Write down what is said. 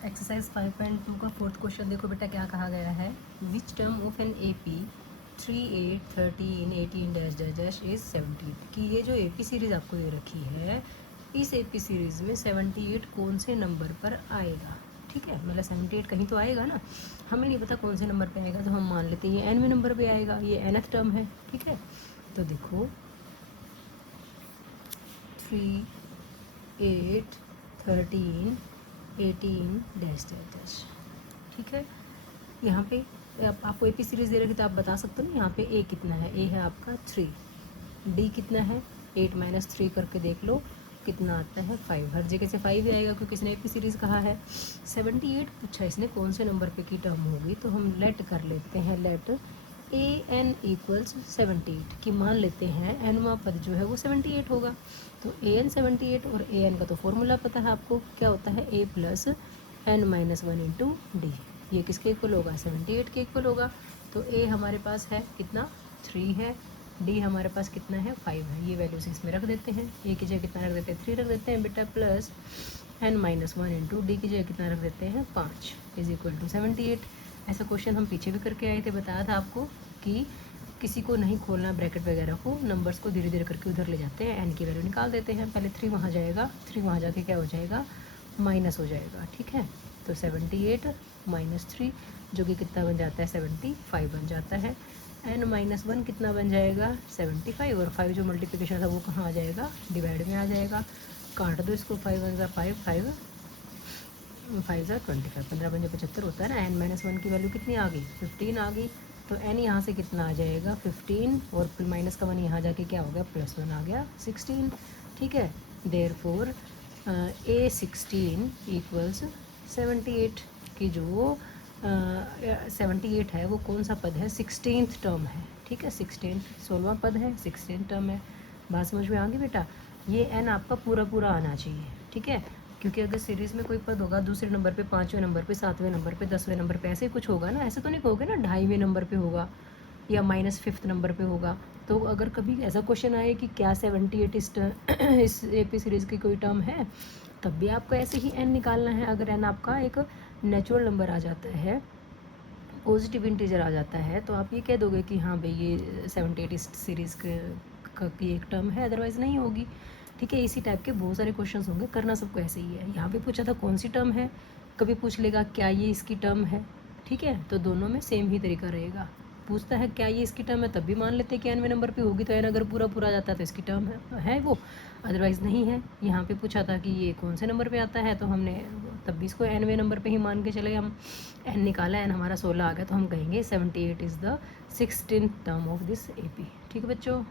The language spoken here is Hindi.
एक्सरसाइज 5.2 का फोर्थ क्वेश्चन देखो बेटा क्या कहा गया है। Which term of an A P 3, 8, 13, 18 dash dash dash is 70 कि ये जो ए पी सीरीज़ आपको ये रखी है, इस ए पी सीरीज़ में 78 कौन से नंबर पर आएगा। ठीक है, मतलब 78 कहीं तो आएगा ना, हमें नहीं पता कौन से नंबर पे आएगा, तो हम मान लेते हैं ये एनवें नंबर पे आएगा, ये एनथ टर्म है। ठीक है, तो देखो 3, 8, 13, 18 डैश डैश डैश। ठीक है, यहाँ पे आपको ए पी सीरीज़ दे रखी तो आप बता सकते हो ना, यहाँ पे ए कितना है, ए है आपका 3, डी कितना है 8 - 3 करके देख लो कितना आता है 5, हर जगह से 5 ही आएगा क्योंकि इसने ए पी सीरीज़ कहा है। 78 पूछा इसने कौन से नंबर पे की टर्म होगी, तो हम लेट कर लेते हैं, लेट ए एन इक्वल्स 78 कि मान लेते हैं एनवा पद जो है वो 78 होगा। तो ए एन 78 और ए एन का तो फॉर्मूला पता है आपको, क्या होता है a plus n minus 1 into d. ये किसके इक्वल होगा 78 के इक्वल होगा। तो ए हमारे पास है कितना 3 है, डी हमारे पास कितना है 5 है, ये वैल्यूज इसमें रख देते हैं। ए की जगह कितना रख देते हैं 3 रख देते हैं बेटा, plus n minus 1 into d की जगह कितना रख देते हैं 5 इज इक्वल टू 78। ऐसा क्वेश्चन हम पीछे भी करके आए थे, बताया था आपको कि किसी को नहीं खोलना ब्रैकेट वगैरह को, नंबर्स को धीरे धीरे करके उधर ले जाते हैं, एन की वैल्यू निकाल देते हैं। पहले 3 वहाँ जाएगा, 3 वहाँ जाके क्या हो जाएगा माइनस हो जाएगा। ठीक है, तो 78 माइनस 3 जो कि कितना बन जाता है 75 बन जाता है। एन माइनस 1 कितना बन जाएगा 75, और 5 जो मल्टीप्लिकेशन था वो कहाँ आ जाएगा डिवाइड में आ जाएगा। काट दो इसको, 5 × 5, 5 5 × 25, 15 × 75 होता है ना। एन माइनस 1 की वैल्यू कितनी आ गई 15 आ गई, तो एन यहाँ से कितना आ जाएगा 15, और फिर माइनस का 1 यहाँ जाके क्या हो गया +1 आ गया 16। ठीक है, देयरफॉर ए 16 इक्वल्स 78 की जो 78 है वो कौन सा पद है 16th टर्म है। ठीक है, 16वां पद है, 16th टर्म है। बात समझ में आ गई बेटा, ये एन आपका पूरा पूरा आना चाहिए। ठीक है, क्योंकि अगर सीरीज़ में कोई पद होगा दूसरे नंबर पे, 5वें नंबर पे, 7वें नंबर पे, 10वें नंबर पे, ऐसे कुछ होगा ना, ऐसे तो नहीं कहोगे ना 2.5वें नंबर पे होगा या -5th नंबर पे होगा। तो अगर कभी ऐसा क्वेश्चन आए कि क्या 78 इस ए पी सीरीज़ की कोई टर्म है, तब भी आपको ऐसे ही एन निकालना है। अगर एन आपका एक नेचुरल नंबर आ जाता है, पॉजिटिव इंटीजर आ जाता है, तो आप ये कह दोगे कि हाँ भाई ये 78 इस सीरीज़ की एक टर्म है, अदरवाइज़ नहीं होगी। ठीक है, इसी टाइप के बहुत सारे क्वेश्चंस होंगे, करना सबको ऐसे ही है। यहाँ पे पूछा था कौन सी टर्म है, कभी पूछ लेगा क्या ये इसकी टर्म है। ठीक है, तो दोनों में सेम ही तरीका रहेगा। पूछता है क्या ये इसकी टर्म है, तब भी मान लेते हैं कि एनवें नंबर पे होगी, तो एन अगर पूरा पूरा आ जाता है तो इसकी टर्म है वो, अदरवाइज़ नहीं है। यहाँ पे पूछा था कि ये कौन से नंबर पे आता है, तो हमने तब भी इसको एनवें नंबर पे ही मान के चले। हम एन निकाला, एन हमारा 16 आ गया, तो हम कहेंगे 78 is the 16th term of this A P. ठीक है बच्चों।